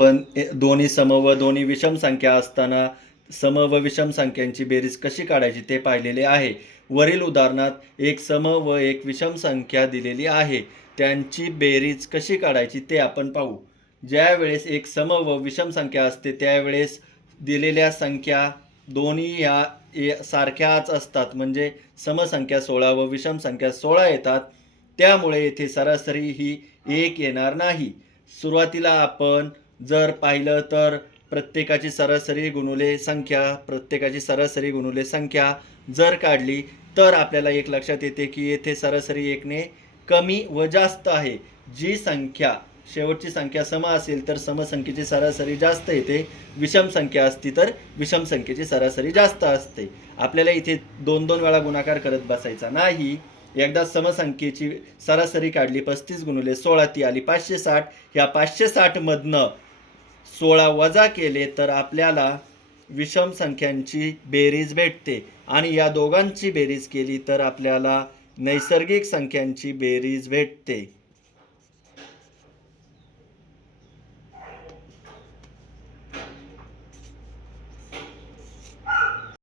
पण दोन्ही सम व दोन्ही विषम संख्या असताना सम व विषम संख्यांची बेरीज कशी काढायची ते पाहिलेले आहे. वरील उदाहरणात एक सम व एक विषम संख्या दिलेली आहे. त्यांची बेरीज कशी काढायची ते आपण पाहू. ज्यावेळेस एक सम व विषम संख्या असते त्यावेळेस दिलेल्या संख्या दोन्ही ह्या सारख्याच असतात, म्हणजे समसंख्या 16 व विषम संख्या 16 येतात. त्यामुळे येथे सरासरी ही 1 येणार नाही. सुरुवातीला आपण जर पाहिलं तर प्रत्येकाची सरासरी गुणुले संख्या जर काढली तर आपल्याला एक लक्षात येते की येथे सरासरी 1ने कमी व जास्त आहे. जी संख्या शेवटची संख्या सम असेल तर समसंख्येची सरासरी जास्त येते, विषम संख्या असती तर विषम संख्येची सरासरी जास्त असते. आपल्याला इथे 2-2 वेळा गुणाकार करत बसायचा नाही. एकदा समसंख्येची सरासरी काढली 35 गुणिले 16 ती आली 560. ह्या 560 मधनं 16 वजा केले तर आपल्याला विषम संख्यांची बेरीज भेटते आणि या दोघांची बेरीज केली तर आपल्याला नैसर्गिक संख्यांची बेरीज भेटते.